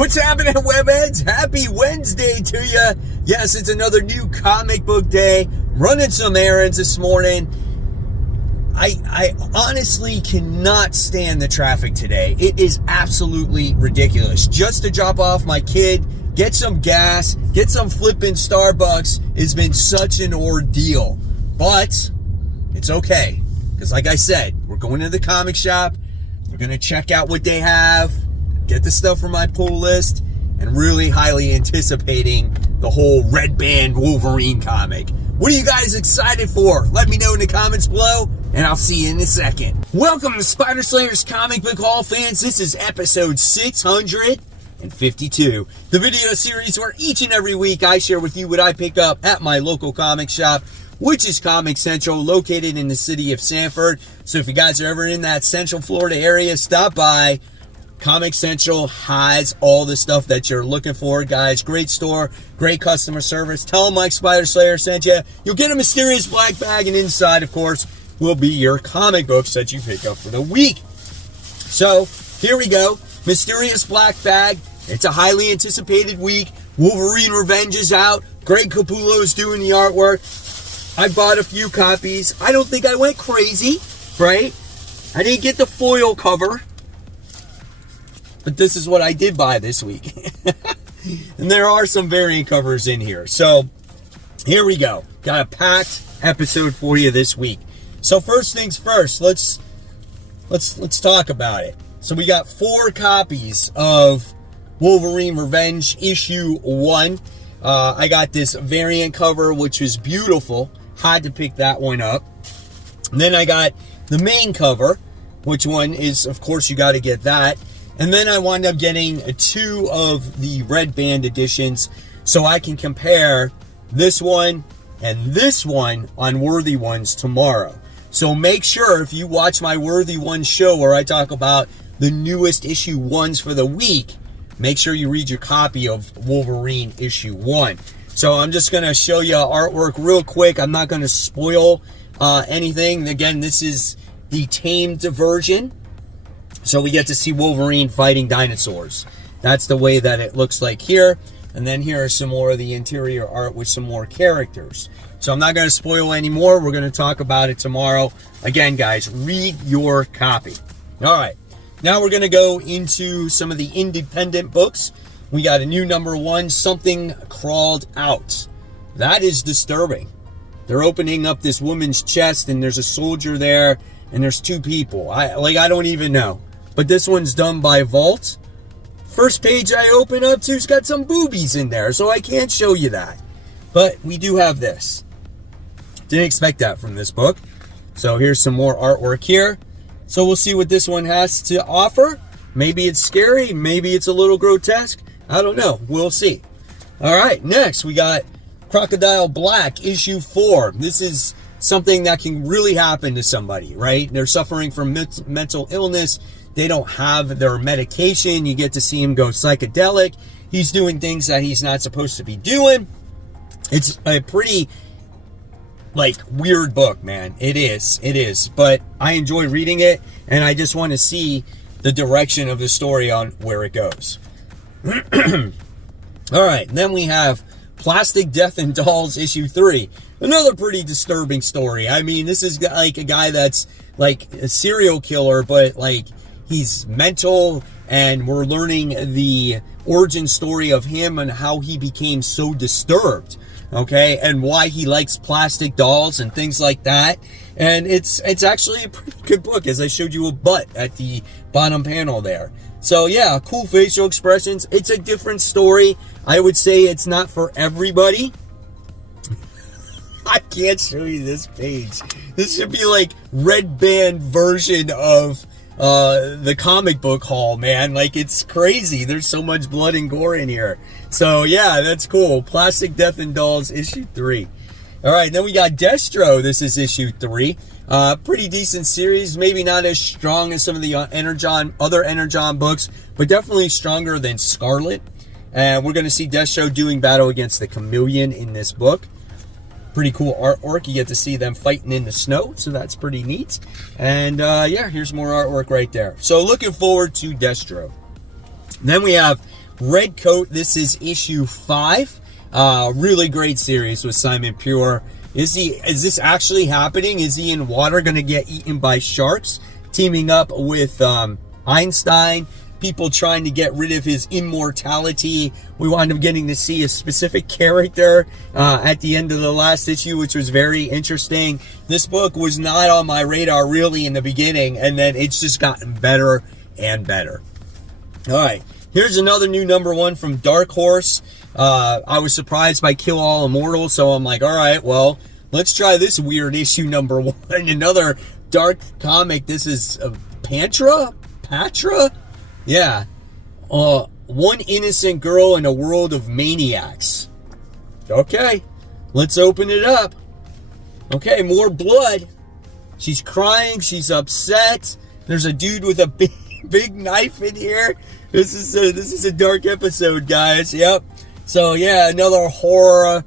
What's happening, webheads? Happy Wednesday to you. Yes, it's another new comic book day. Running some errands this morning. I honestly cannot stand the traffic today. It is absolutely ridiculous. Just to drop off my kid, get some gas, get some flipping Starbucks has been such an ordeal. But it's okay. Because like I said, we're going to the comic shop. We're going to check out what they have. Get the stuff from my pull list. And really highly anticipating the whole Red Band Wolverine comic. What are you guys excited for? Let me know in the comments below, and I'll see you in a second. Welcome to Spider Slayer's Comic Book Haul, fans. This is episode 652, the video series where each and every week I share with you what I pick up at my local comic shop, which is Comic Central, located in the city of Sanford. So if you guys are ever in that Central Florida area, stop by. Comic Central has all the stuff that you're looking for, guys. Great store, great customer service. Tell them Mike Spider Slayer sent you. You'll get a mysterious black bag, and inside, of course, will be your comic books that you pick up for the week. So, here we go. Mysterious black bag. It's a highly anticipated week. Wolverine Revenge is out. Greg Capullo's doing the artwork. I bought a few copies. I don't think I went crazy, right? I didn't get the foil cover. But this is what I did buy this week. And there are some variant covers in here. So, here we go. Got a packed episode for you this week. So, first things first, let's talk about it. So, we got 4 copies of Wolverine Revenge issue 1. I got this variant cover, which is beautiful. Had to pick that one up. And then I got the main cover, which one is, of course, you got to get that. And then I wound up getting 2 of the Red Band editions so I can compare this one and this one on Worthy Ones tomorrow. So make sure if you watch my Worthy Ones show where I talk about the newest issue 1s for the week, make sure you read your copy of Wolverine issue 1. So I'm just going to show you artwork real quick. I'm not going to spoil anything. Again, this is the tamed version. So we get to see Wolverine fighting dinosaurs. That's the way that it looks like here. And then here are some more of the interior art with some more characters. So I'm not going to spoil any more. We're going to talk about it tomorrow. Again, guys, read your copy. All right. Now we're going to go into some of the independent books. We got a new number 1, Something Crawled Out. That is disturbing. They're opening up this woman's chest and there's a soldier there and there's 2 people. I don't even know. But this one's done by Vault. First page I open up to's got some boobies in there, so I can't show you that. But we do have this. Didn't expect that from this book. So here's some more artwork here. So we'll see what this one has to offer. Maybe it's scary, maybe it's a little grotesque. I don't know. We'll see. All right, next we got Crocodile Black, issue 4. This is something that can really happen to somebody, right? They're suffering from mental illness. They don't have their medication. You get to see him go psychedelic. He's doing things that he's not supposed to be doing. It's a pretty, weird book, man. It is. But I enjoy reading it, and I just want to see the direction of the story on where it goes. All right, then we have Plastic Death and Dolls, issue 3. Another pretty disturbing story. I mean, this is like a guy that's like a serial killer, but he's mental, and we're learning the origin story of him and how he became so disturbed, okay, and why he likes plastic dolls and things like that. And it's actually a pretty good book, as I showed you a butt at the bottom panel there. So yeah, cool facial expressions. It's a different story. I would say it's not for everybody. I can't show you this page. This should be like Red Band version of the comic book haul, man. It's crazy. There's so much blood and gore in here. So yeah, that's cool. Plastic Death and Dolls, issue 3. All right, then we got Destro. This is issue 3. Pretty decent series. Maybe not as strong as some of the other Energon books, but definitely stronger than Scarlet. And we're going to see Destro doing battle against the Chameleon in this book. Pretty cool artwork. You get to see them fighting in the snow, so that's pretty neat. And yeah, here's more artwork right there. So looking forward to Destro. Then we have Red Coat, this is issue 5. Really great series with Simon Pure. Is this actually happening? Is he in water going to get eaten by sharks? Teaming up with Einstein, people trying to get rid of his immortality. We wound up getting to see a specific character at the end of the last issue, which was very interesting. This book was not on my radar really in the beginning, and then it's just gotten better and better. All right, here's another new #1 from Dark Horse. I was surprised by Kill All Immortal, so I'm like, all right, well, let's try this weird issue #1. Another dark comic. This is Patra? Yeah. One innocent girl in a world of maniacs. Okay, let's open it up. Okay, more blood. She's crying. She's upset. There's a dude with a big knife in here. This is a dark episode, guys. Yep. So yeah, another horror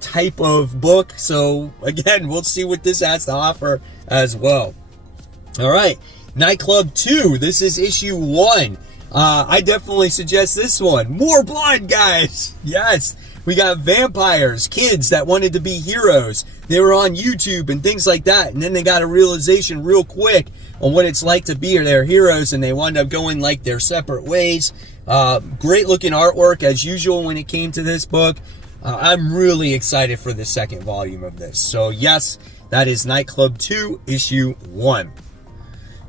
type of book. So again, we'll see what this has to offer as well. All right, Nightclub 2. This is issue 1. I definitely suggest this one. More blood, guys. Yes. We got vampires, kids that wanted to be heroes. They were on YouTube and things like that. And then they got a realization real quick on what it's like to be their heroes. And they wound up going like their separate ways. Great looking artwork as usual when it came to this book. I'm really excited for the second volume of this. So yes, that is Nightclub 2, issue 1.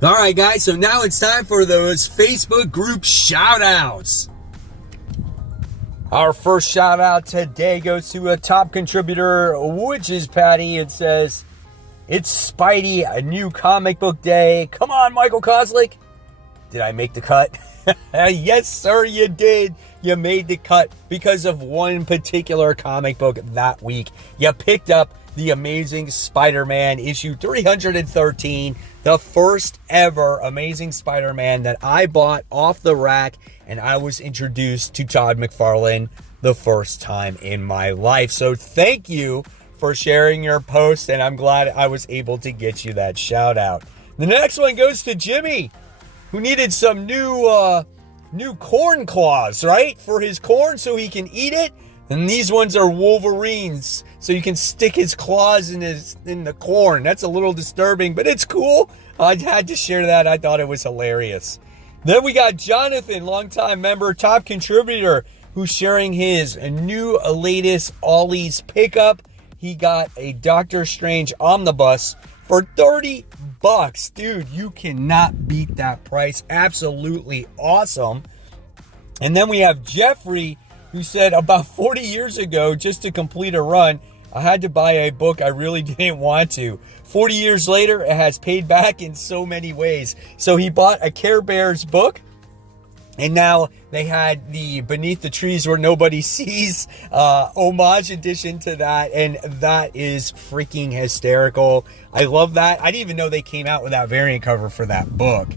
All right, guys. So now it's time for those Facebook group shout outs. Our first shout out today goes to a top contributor, which is Patty. It says, it's Spidey, a new comic book day. Come on, Michael Kozlik. Did I make the cut? Yes, sir, you did. You made the cut because of one particular comic book that week. You picked up The Amazing Spider-Man issue 313, the first ever Amazing Spider-Man that I bought off the rack, and I was introduced to Todd McFarlane the first time in my life. So thank you for sharing your post, and I'm glad I was able to get you that shout out. The next one goes to Jimmy, who needed some new corn claws, right? For his corn so he can eat it. And these ones are Wolverines, so you can stick his claws in the corn. That's a little disturbing, but it's cool. I had to share that. I thought it was hilarious. Then we got Jonathan, longtime member, top contributor, who's sharing his new latest Ollie's pickup. He got a Doctor Strange omnibus for $30. Dude, you cannot beat that price. Absolutely awesome. And then we have Jeffrey, who said about 40 years ago, just to complete a run, I had to buy a book I really didn't want to. 40 years later, it has paid back in so many ways. So he bought a Care Bears book, and now they had the Beneath the Trees Where Nobody Sees homage edition to that, and that is freaking hysterical. I love that. I didn't even know they came out with that variant cover for that book.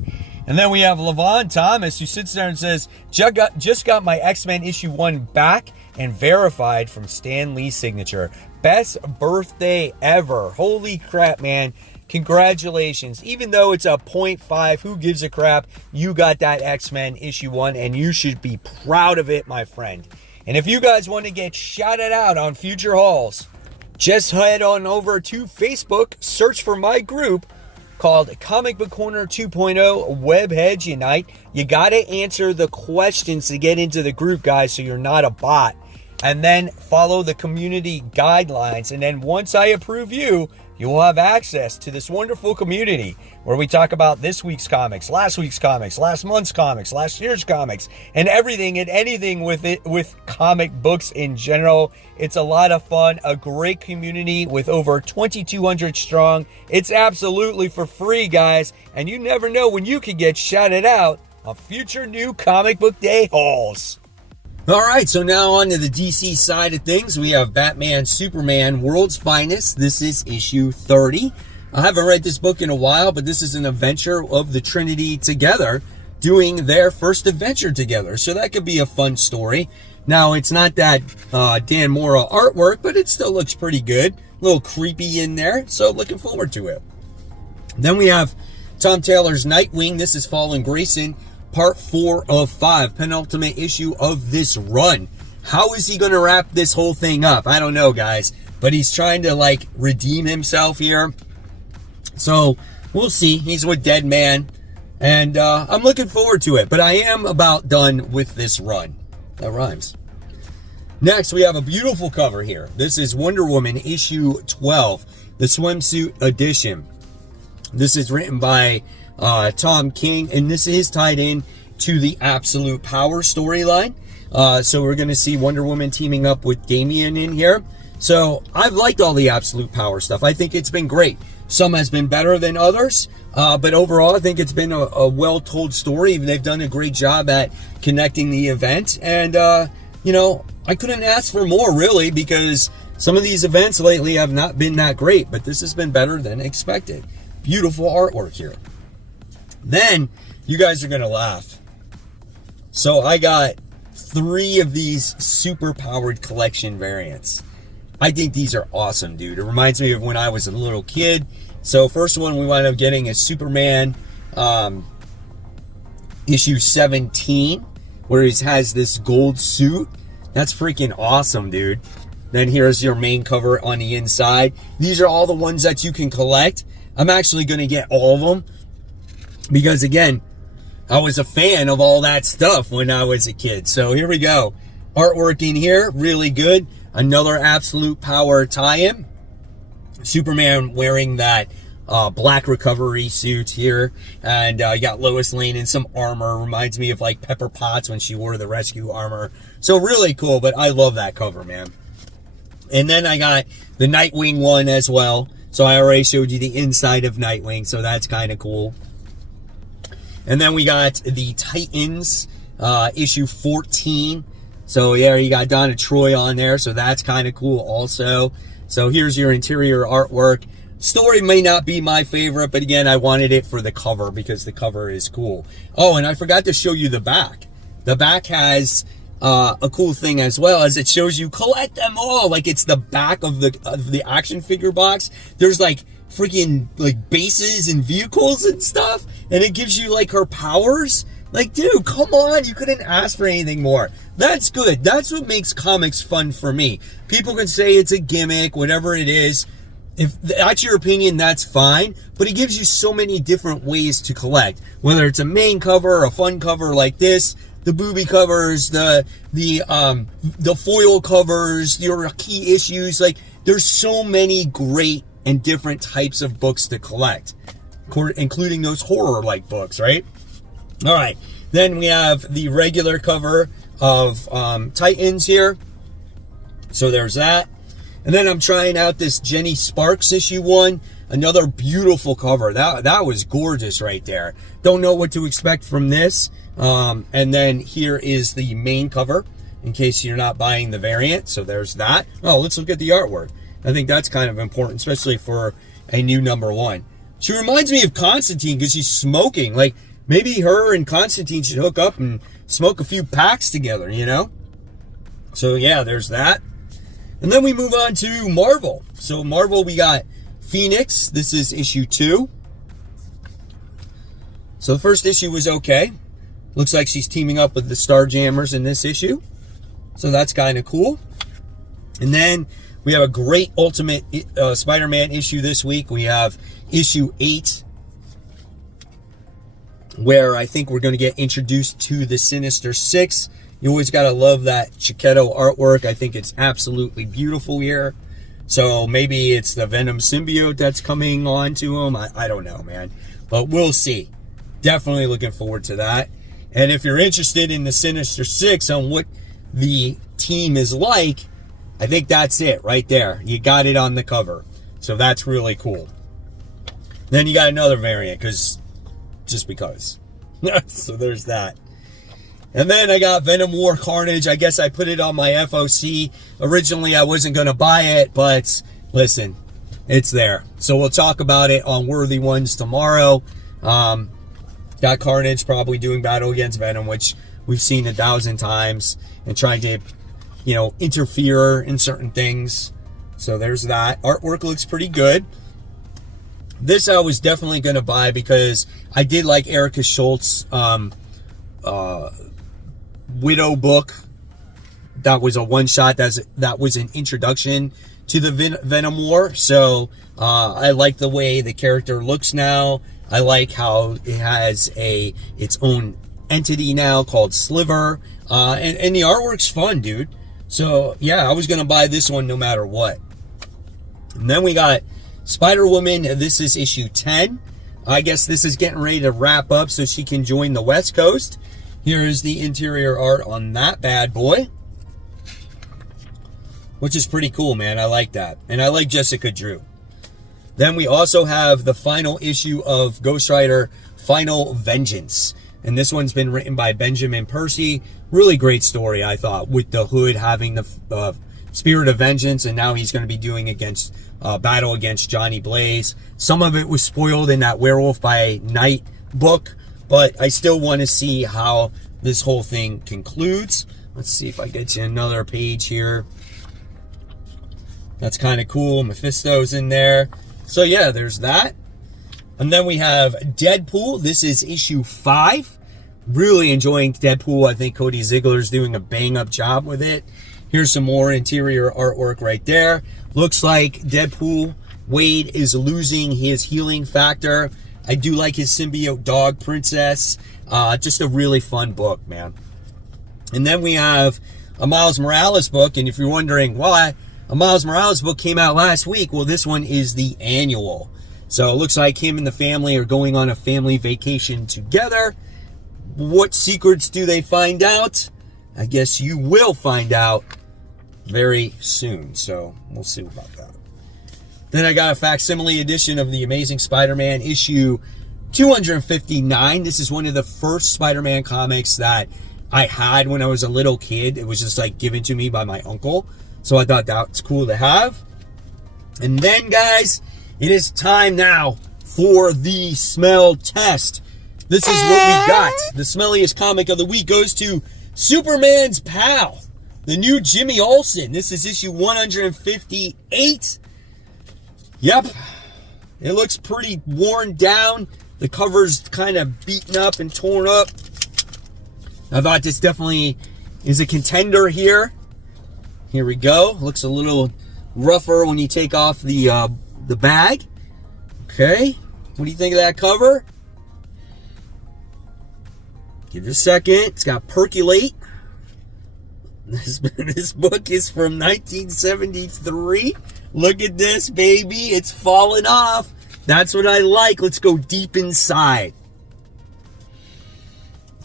And then we have Levon Thomas, who sits there and says, just got my X-Men issue 1 back and verified from Stan Lee's signature. Best birthday ever. Holy crap, man. Congratulations. Even though it's a 0.5, who gives a crap? You got that X-Men issue 1, and you should be proud of it, my friend. And if you guys want to get shouted out on future hauls, just head on over to Facebook, search for my group called Comic Book Corner 2.0 Webheads Unite. You got to answer the questions to get into the group, guys, so you're not a bot. And then follow the community guidelines. And then once I approve you, you will have access to this wonderful community where we talk about this week's comics, last week's comics, last month's comics, last year's comics, and everything and anything with comic books in general. It's a lot of fun, a great community with over 2,200 strong. It's absolutely for free, guys, and you never know when you could get shouted out on future new comic book day hauls. All right, so now on to the DC side of things. We have Batman, Superman, World's Finest. This is issue 30. I haven't read this book in a while, but this is an adventure of the Trinity together, doing their first adventure together. So that could be a fun story. Now, it's not that Dan Mora artwork, but it still looks pretty good. A little creepy in there, so looking forward to it. Then we have Tom Taylor's Nightwing. This is Fallen Grayson. part 4 of 5, penultimate issue of this run. How is he going to wrap this whole thing up? I don't know, guys, but he's trying to like redeem himself here. So we'll see. He's with Dead Man, and I'm looking forward to it, but I am about done with this run. That rhymes. Next, we have a beautiful cover here. This is Wonder Woman issue 12, the swimsuit edition. This is written by Tom King, and this is tied in to the Absolute Power storyline. So we're going to see Wonder Woman teaming up with Damian in here. So I've liked all the Absolute Power stuff. I think it's been great. Some has been better than others, but overall I think it's been a well-told story. They've done a great job at connecting the event, and you know, I couldn't ask for more, really, because some of these events lately have not been that great, but this has been better than expected. Beautiful artwork here. Then you guys are gonna laugh. So I got 3 of these super powered collection variants. I think these are awesome, dude. It reminds me of when I was a little kid. So first one we wound up getting is Superman issue 17, where he has this gold suit. That's freaking awesome, dude. Then here's your main cover on the inside. These are all the ones that you can collect. I'm actually going to get all of them because, again, I was a fan of all that stuff when I was a kid. So here we go. Artwork in here, really good. Another Absolute Power tie-in. Superman wearing that black recovery suit here. And you got Lois Lane in some armor. Reminds me of like Pepper Potts when she wore the rescue armor. So really cool, but I love that cover, man. And then I got the Nightwing one as well. So I already showed you the inside of Nightwing, so that's kind of cool. And then we got the Titans issue 14. So yeah, you got Donna Troy on there, so that's kind of cool also. So here's your interior artwork. Story may not be my favorite, but again, I wanted it for the cover because the cover is cool. Oh, and I forgot to show you the back. The back has a cool thing as well, as it shows you collect them all. Like it's the back of the action figure box. There's like freaking like bases and vehicles and stuff, and it gives you like her powers. Like, dude, come on, you couldn't ask for anything more. That's good. That's what makes comics fun for me. People can say it's a gimmick, whatever it is. If that's your opinion, that's fine, but it gives you so many different ways to collect, whether it's a main cover, a fun cover like this, the booby covers, the foil covers, your key issues. Like, there's so many great and different types of books to collect, including those horror-like books, right? All right, then we have the regular cover of Titans here. So there's that. And then I'm trying out this Jenny Sparks issue 1. Another beautiful cover. That was gorgeous right there. Don't know what to expect from this. And then here is the main cover, in case you're not buying the variant. So there's that. Oh, let's look at the artwork. I think that's kind of important, especially for a new #1. She reminds me of Constantine because she's smoking. Like, maybe her and Constantine should hook up and smoke a few packs together, you know? So yeah, there's that. And then we move on to Marvel. So Marvel, we got Phoenix. This is issue 2. So the first issue was okay. Looks like she's teaming up with the Starjammers in this issue. So that's kind of cool. And then we have a great Ultimate Spider-Man issue this week. We have issue 8, where I think we're going to get introduced to the Sinister Six. You always got to love that Chiquetto artwork. I think it's absolutely beautiful here. So maybe it's the Venom symbiote that's coming on to him. I don't know, man. But we'll see. Definitely looking forward to that. And if you're interested in the Sinister Six on what the team is like, I think that's it right there. You got it on the cover. So that's really cool. Then you got another variant, just because. So there's that. And then I got Venom War Carnage. I guess I put it on my FOC. Originally, I wasn't going to buy it, but listen, it's there. So we'll talk about it on Worthy Ones tomorrow. Got Carnage probably doing battle against Venom, which we've seen 1,000 times, and trying to, you know, interfere in certain things. So there's that. Artwork looks pretty good. This I was definitely going to buy because I did like Erica Schultz Widow book. That was a one-shot. That was an introduction to the Venom War. So I like the way the character looks now. I like how it has its own entity now called Sliver. And the artwork's fun, dude. So yeah, I was going to buy this one no matter what. And then we got Spider-Woman. This is issue 10. I guess this is getting ready to wrap up so she can join the West Coast. Here is the interior art on that bad boy, which is pretty cool, man. I like that. And I like Jessica Drew. Then we also have the final issue of Ghost Rider Final Vengeance. And this one's been written by Benjamin Percy. Really great story, I thought, with the Hood having the Spirit of Vengeance, and now he's going to be doing battle against Johnny Blaze. Some of it was spoiled in that Werewolf by Night book, but I still want to see how this whole thing concludes. Let's see if I get you another page here. That's kind of cool. Mephisto's in there. So yeah, there's that. And then we have Deadpool. This is issue 5. Really enjoying Deadpool. I think Cody Ziegler's doing a bang-up job with it. Here's some more interior artwork right there. Looks like Deadpool, Wade, is losing his healing factor. I do like his symbiote dog, Princess. Just a really fun book, man. And then we have a Miles Morales book. And if you're wondering why a Miles Morales book came out last week, well, this one is the annual. So it looks like him and the family are going on a family vacation together. What secrets do they find out? I guess you will find out very soon. So we'll see about that. Then I got a facsimile edition of the Amazing Spider-Man issue 259. This is one of the first Spider-Man comics that I had when I was a little kid. It was just like given to me by my uncle. So I thought that's cool to have. And then, guys, it is time now for the smell test. This is what we got. The smelliest comic of the week goes to Superman's Pal, the new Jimmy Olsen. This is issue 158. Yep. It looks pretty worn down. The cover's kind of beaten up and torn up. I thought this definitely is a contender here. Here we go. Looks a little rougher when you take off the bag. Okay. What do you think of that cover? Give it a second. It's got Percolate. This book is from 1973. Look at this, baby. It's falling off. That's what I like. Let's go deep inside.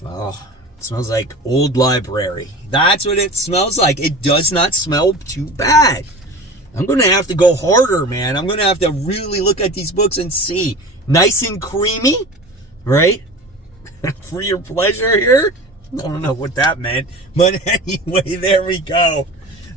Oh, it smells like old library. That's what it smells like. It does not smell too bad. I'm going to have to go harder, man. I'm going to have to really look at these books and see. Nice and creamy, right? For your pleasure here. I don't know what that meant. But anyway, there we go.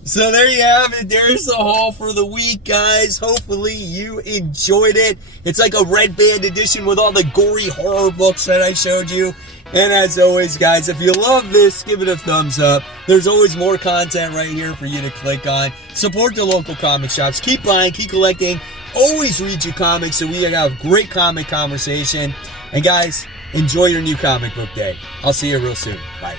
So there you have it. There's the haul for the week, guys. Hopefully you enjoyed it. It's like a red band edition with all the gory horror books that I showed you. And as always, guys, if you love this, give it a thumbs up. There's always more content right here for you to click on. Support the local comic shops. Keep buying, keep collecting. Always read your comics so we can have great comic conversation. And guys, enjoy your new comic book day. I'll see you real soon. Bye.